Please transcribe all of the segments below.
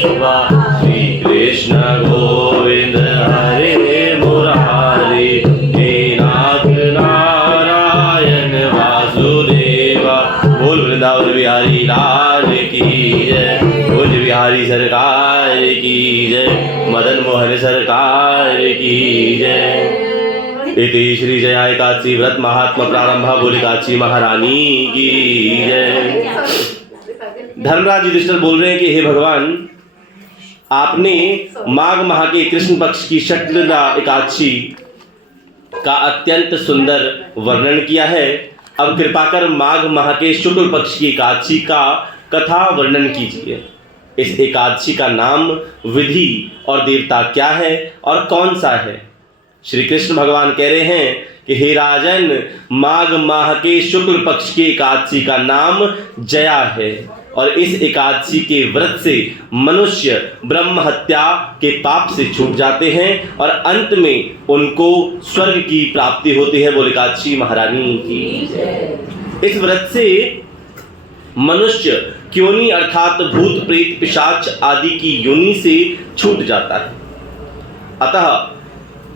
वासुदेवा श्री कृष्ण गोविंद हरे मुरारी हे नाथ नारायण वासुदेवा। बोल वृंदावन बिहारी लाल की जय, बोल बिहारी सरकार की जय, मदन मोहन सरकार की जय। इति श्री जया एकादशी व्रत महात्मा प्रारंभ बोल एकादशी महारानी की जय। धर्मराज युधिष्ठिर बोल रहे हैं कि हे भगवान, आपने माघ माह के कृष्ण पक्ष की षट्विधा एकादशी का अत्यंत सुंदर वर्णन किया है। अब कृपा कर माघ माह के शुक्ल पक्ष की एकादशी का कथा वर्णन कीजिए। इस एकादशी का नाम, विधि और देवता क्या है और कौन सा है? श्री कृष्ण भगवान कह रहे हैं कि हे राजन, माघ माह के शुक्ल पक्ष की एकादशी का नाम जया है और इस एकादशी के व्रत से मनुष्य ब्रह्म हत्या के पाप से छूट जाते हैं और अंत में उनको स्वर्ग की प्राप्ति होती है। बोल एकादशी महारानी की। इस व्रत से मनुष्य क्योनि अर्थात भूत प्रेत पिशाच आदि की योनि से छूट जाता है। अतः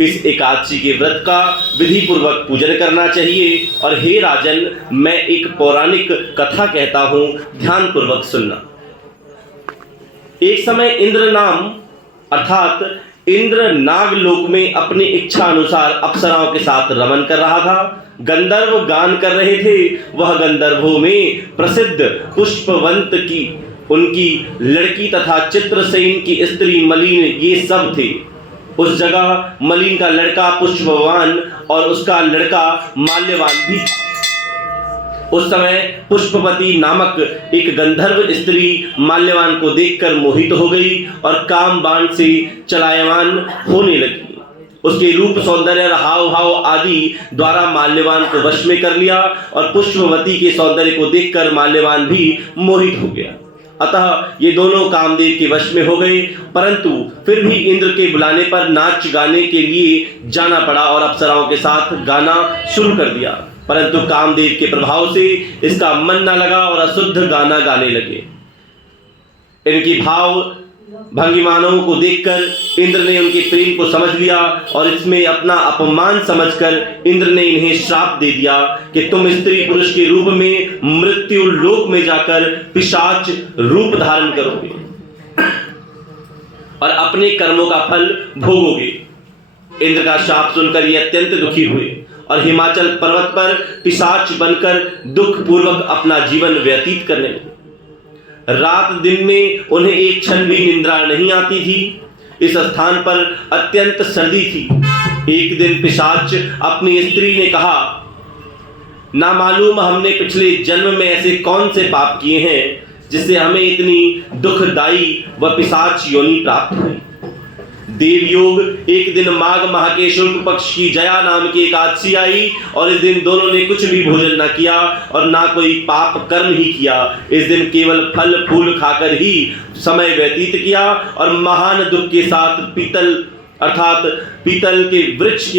इस एकादशी के व्रत का विधि पूर्वक पूजन करना चाहिए। और हे राजन, मैं एक पौराणिक कथा कहता हूं, ध्यान पूर्वक सुनना। एक समय इंद्र नाम अर्थात इंद्र नागलोक में अपनी इच्छा अनुसार अप्सराओं के साथ रमन कर रहा था। गंधर्व गान कर रहे थे। वह गंधर्वों में प्रसिद्ध पुष्पवंत की उनकी लड़की तथा चित्रसेन की स्त्री मलिन ये सब थे। उस जगह मलिन का लड़का पुष्पवान और उसका लड़का माल्यवान भी था। उस समय पुष्पवती नामक एक गंधर्व स्त्री माल्यवान को देखकर मोहित हो गई और काम बाण से चलायमान होने लगी। उसके रूप सौंदर्य और हाव भाव आदि द्वारा माल्यवान को वश में कर लिया और पुष्पवती के सौंदर्य को देखकर माल्यवान भी मोहित हो गया। अतः ये दोनों कामदेव के वश में हो गए, परंतु फिर भी इंद्र के बुलाने पर नाच गाने के लिए जाना पड़ा और अप्सराओं के साथ गाना शुरू कर दिया। परंतु कामदेव के प्रभाव से इसका मन न लगा और अशुद्ध गाना गाने लगे। इनकी भाव भंगिमानों को देखकर इंद्र ने उनके प्रेम को समझ लिया और इसमें अपना अपमान समझकर इंद्र ने इन्हें श्राप दे दिया कि तुम स्त्री पुरुष के रूप में मृत्यु लोक में जाकर पिशाच रूप धारण करोगे और अपने कर्मों का फल भोगोगे। इंद्र का श्राप सुनकर ये अत्यंत दुखी हुए और हिमाचल पर्वत पर पिशाच बनकर दुख पूर्वक अपना जीवन व्यतीत करने लगे। रात दिन में उन्हें एक क्षण भी निद्रा नहीं आती थी। इस स्थान पर अत्यंत सर्दी थी। एक दिन पिशाच अपनी स्त्री ने कहा, ना मालूम हमने पिछले जन्म में ऐसे कौन से पाप किए हैं जिससे हमें इतनी दुखदाई व पिशाच योनि प्राप्त हुई। देवयोग एक दिन माघ माह के शुक्ल पक्ष की जया नाम की एकादशी आई और इस दिन दोनों ने कुछ भी भोजन न किया और ना कोई पाप कर्म ही किया। इस दिन केवल फल फूल खाकर ही समय व्यतीत किया और महान दुख के साथ पीपल के वृक्ष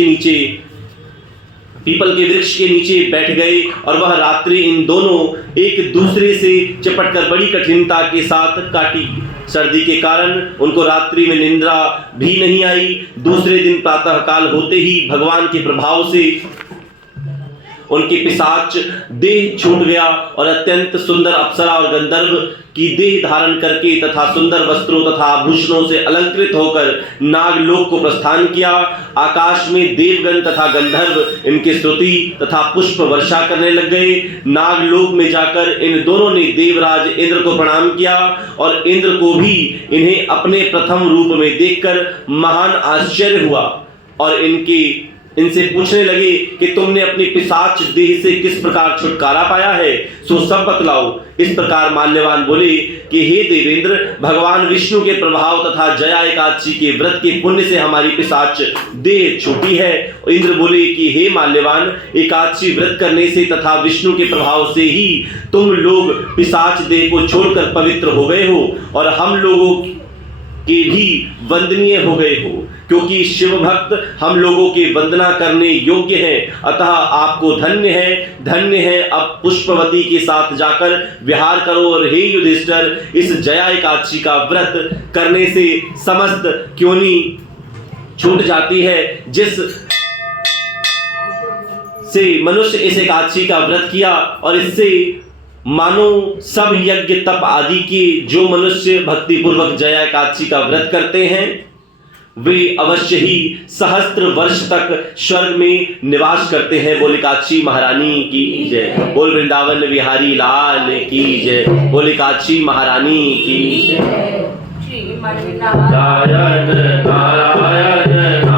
के नीचे बैठ गए और वह रात्रि इन दोनों एक दूसरे से चिपटकर बड़ी कठिनता के साथ काटी। सर्दी के कारण उनको रात्रि में निद्रा भी नहीं आई। दूसरे दिन प्रातः काल होते ही भगवान के प्रभाव से उनके पिशाच देह छूट गया और अत्यंत सुंदर अप्सरा और गंधर्व की देह धारण करके तथा सुंदर वस्त्रों तथा आभूषणों से अलंकृत होकर नागलोक को प्रस्थान किया। आकाश में देवगण तथा गंधर्व इनकी स्तुति तथा पुष्प वर्षा करने लग गए। नागलोक में जाकर इन दोनों ने देवराज इंद्र को प्रणाम किया और इंद्र को भी इन्हें अपने प्रथम रूप में देखकर महान आश्चर्य हुआ और इनसे पूछने लगे कि तुमने अपनी पिशाच देह से किस प्रकार छुटकारा पाया है, सो सब बतलाओ। इस प्रकार माल्यवान बोले कि हे देवेंद्र, भगवान विष्णु के प्रभाव तथा जया एकादशी के व्रत के पुण्य से हमारी पिशाच देह छूटी है। इंद्र बोले कि हे माल्यवान, एकादशी व्रत करने से तथा विष्णु के प्रभाव से ही तुम लोग पिशाच देह को छोड़कर पवित्र हो गए हो और हम लोगों के भी वंदनीय हो गए हो, क्योंकि शिव भक्त हम लोगों की वंदना करने योग्य हैं। अतः आपको धन्य है। अब पुष्पवती के साथ जाकर विहार करो। और हे युधिष्ठिर, इस जया एकादशी का व्रत करने से समस्त क्योनी छूट जाती है। जिस से मनुष्य इस एकादशी का व्रत किया और इससे मानो सब यज्ञ तप आदि के जो मनुष्य भक्ति पूर्वक जया एकादशी का व्रत करते हैं वे अवश्य ही सहस्त्र वर्ष तक स्वर्ग में निवास करते हैं। बोल एकादशी महारानी की जय। बोल वृंदावन विहारी लाल की जय। बोल एकादशी महारानी की जय। श्री नारायण नारायण नारायण